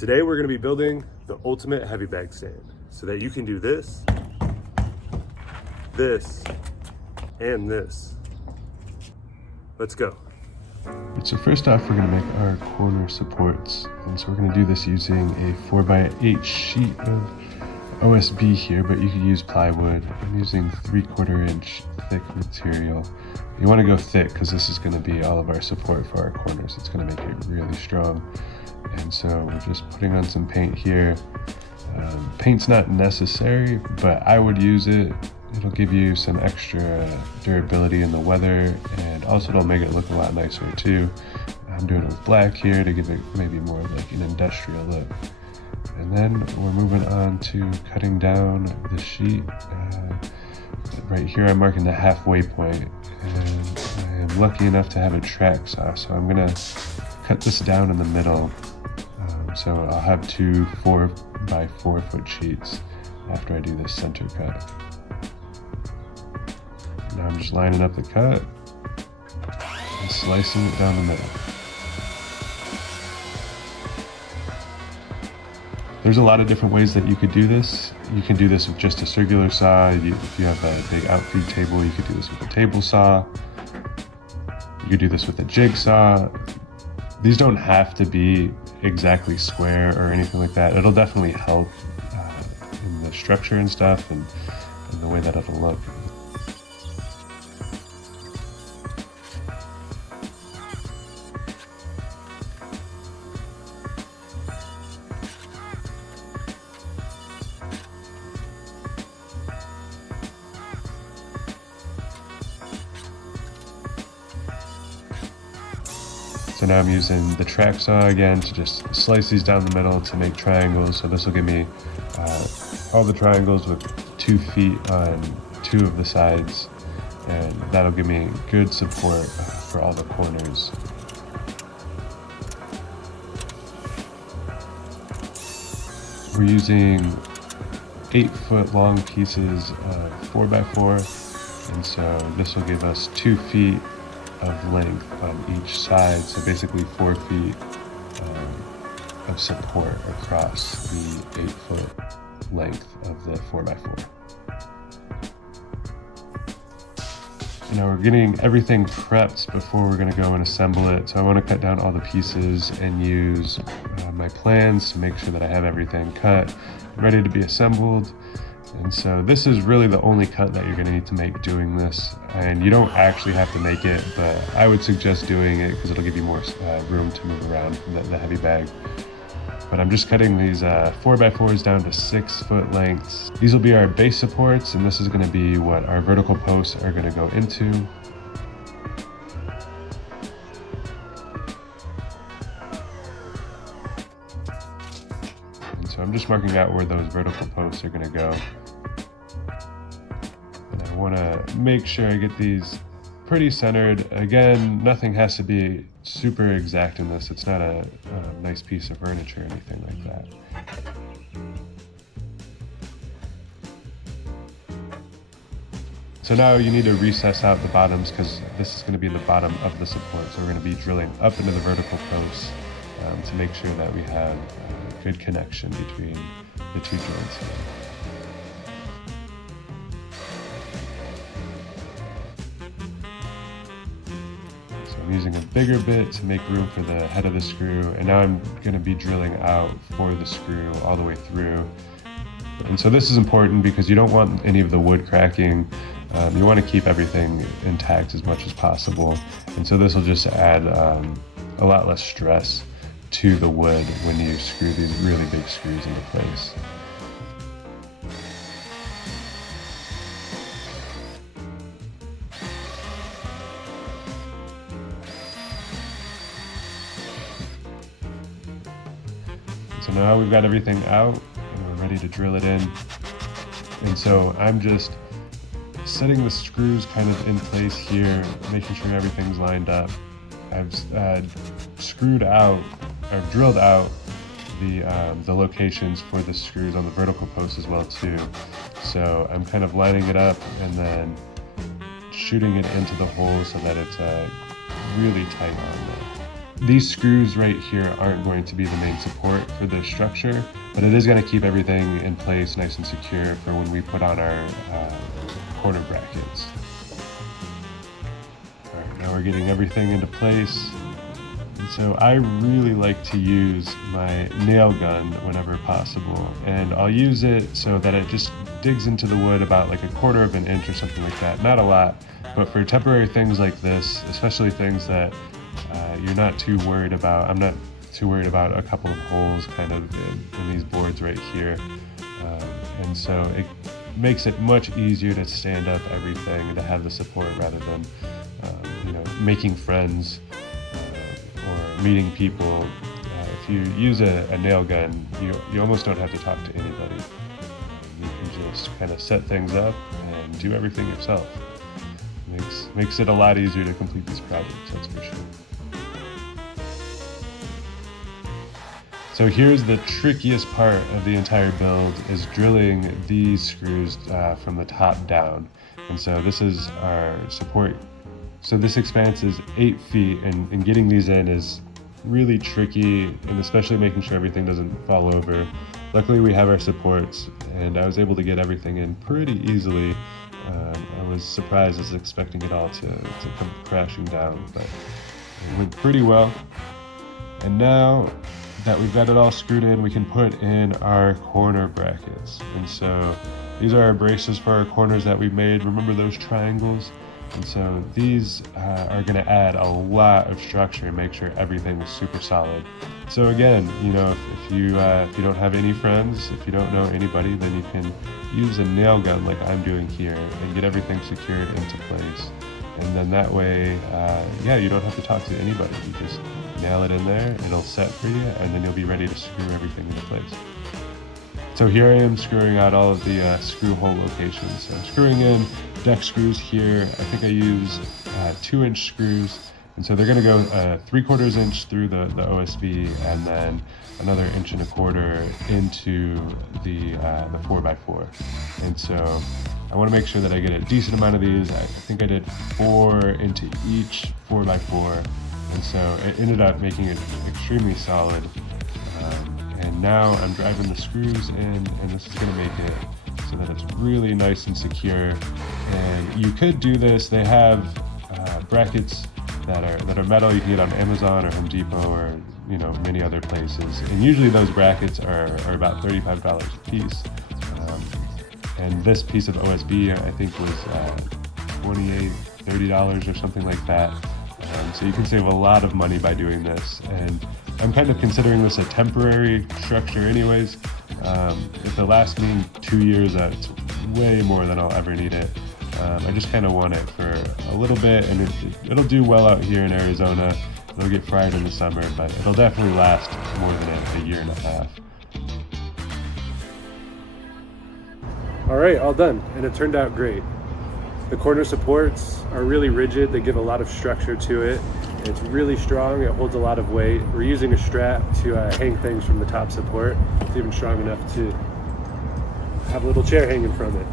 Today we're going to be building the ultimate heavy bag stand so that you can do this, this, and this. Let's go. So first off, we're going to make our corner supports. And so we're going to do this using a 4x8 sheet of OSB here, but you could use plywood. I'm using 3/4 inch thick material. You want to go thick because this is going to be all of our support for our corners. It's going to make it really strong. And so we're just putting on some paint here. Paint's not necessary, but I would use it. It'll give you some extra durability in the weather, and also it'll make it look a lot nicer too. I'm doing it with black here to give it maybe more of like an industrial look. And then we're moving on to cutting down the sheet. Right here I'm marking the halfway point, and I am lucky enough to have a track saw, so I'm gonna cut this down in the middle. So I'll have two 4x4 foot sheets after I do this center cut. Now I'm just lining up the cut and slicing it down the middle. There's a lot of different ways that you could do this. You can do this with just a circular saw. If you have a big outfeed table, you could do this with a table saw. You could do this with a jigsaw. These don't have to be exactly square or anything like that. It'll definitely help in the structure and stuff and the way that it'll look. So now I'm using the track saw again to just slice these down the middle to make triangles. So this will give me all the triangles with 2 feet on 2 of the sides, and that'll give me good support for all the corners. We're using 8-foot long pieces of 4x4, and so this will give us 2 feet of length on each side, so basically 4 feet of support across the 8-foot length of the 4x4. Now we're getting everything prepped before we're going to go and assemble it, so I want to cut down all the pieces and use my plans to make sure that I have everything cut, ready to be assembled. And so this is really the only cut that you're going to need to make doing this, and you don't actually have to make it, but I would suggest doing it because it'll give you more room to move around the heavy bag. But I'm just cutting these 4x4s down to 6-foot lengths. These will be our base supports, and this is going to be what our vertical posts are going to go into. And so I'm just marking out where those vertical posts are going to go. I want to make sure I get these pretty centered. Again, nothing has to be super exact in this. It's not a nice piece of furniture or anything like that. So now you need to recess out the bottoms because this is going to be the bottom of the support. So we're going to be drilling up into the vertical posts to make sure that we have a good connection between the 2 joints here. I'm using a bigger bit to make room for the head of the screw, and now I'm going to be drilling out for the screw all the way through. And so this is important because you don't want any of the wood cracking. You want to keep everything intact as much as possible, and so this will just add a lot less stress to the wood when you screw these really big screws into place. So now we've got everything out and we're ready to drill it in. And so I'm just setting the screws kind of in place here, making sure everything's lined up. I've screwed out, or drilled out the locations for the screws on the vertical post as well too. So I'm kind of lining it up and then shooting it into the hole so that it's really tight on there. these screws right here aren't going to be the main support for the structure, but it is going to keep everything in place nice and secure for when we put on our corner brackets. All right, now we're getting everything into place. And so I really like to use my nail gun whenever possible, and I'll use it so that it just digs into the wood about like 1/4 of an inch or something like that. Not a lot, but for temporary things like this, especially things that you're not too worried about. I'm not too worried about a couple of holes kind of in these boards right here. And so it makes it much easier to stand up everything and to have the support rather than making friends or meeting people. If you use a nail gun, you almost don't have to talk to anybody. You can just kind of set things up and do everything yourself. Makes it a lot easier to complete these projects, that's for sure. So here's the trickiest part of the entire build, is drilling these screws from the top down. And so this is our support. So this expanse is 8 feet, and getting these in is really tricky, and especially making sure everything doesn't fall over. Luckily we have our supports, and I was able to get everything in pretty easily. I was surprised, I was expecting it all to come crashing down, but it went pretty well. And now that we've got it all screwed in, we can put in our corner brackets. And so these are our braces for our corners that we've made. Remember those triangles? And so these are going to add a lot of structure and make sure everything is super solid. So again, if you don't have any friends, if you don't know anybody, then you can use a nail gun like I'm doing here and get everything secured into place. And then that way, you don't have to talk to anybody. You just nail it in there, it'll set for you, and then you'll be ready to screw everything into place. So here I am screwing out all of the screw hole locations. So I'm screwing in deck screws here. I think I use 2-inch screws. And so they're going to go 3/4 inch through the OSB, and then another 1.25 inch into the 4x4. And so I want to make sure that I get a decent amount of these. I think I did 4 into each 4x4. And so it ended up making it extremely solid. And now I'm driving the screws in, and this is going to make it so that it's really nice and secure. And you could do this. They have brackets that are metal. You can get on Amazon or Home Depot or many other places. And usually those brackets are about $35 a piece. And this piece of OSB I think was $28, $30 or something like that. So you can save a lot of money by doing this. And I'm kind of considering this a temporary structure anyways. If it lasts me 2 years, that's way more than I'll ever need it. I just kind of want it for a little bit, and it'll do well out here in Arizona. It'll get fried in the summer, but it'll definitely last more than a year and a half. All right, all done, and it turned out great. The corner supports are really rigid. They give a lot of structure to it. It's really strong. It holds a lot of weight. We're using a strap to hang things from the top support. It's even strong enough to have a little chair hanging from it.